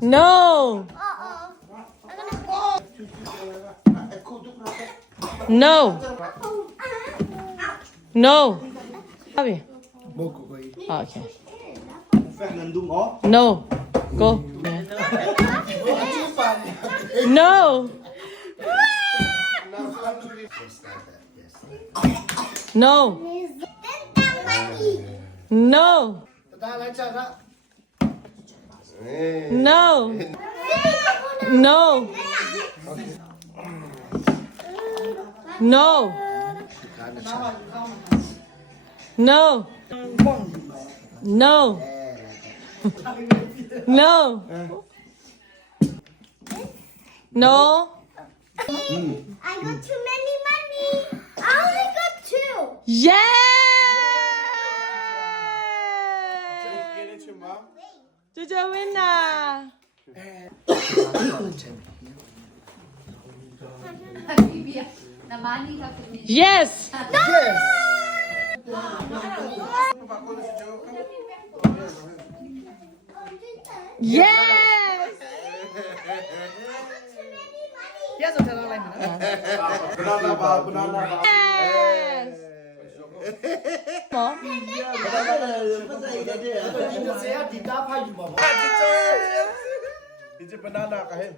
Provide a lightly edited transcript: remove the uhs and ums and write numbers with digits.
No. No. No. Abi. Okay. No. Go. No. No. No. No. No. No. No. No. No. No. I got too many money. I only got 2. Yeah. You're the winner. Yes. Yes. Yes, I'll tell her like Banana bar, banana bar. Yes. Mom. It's a banana, kahin.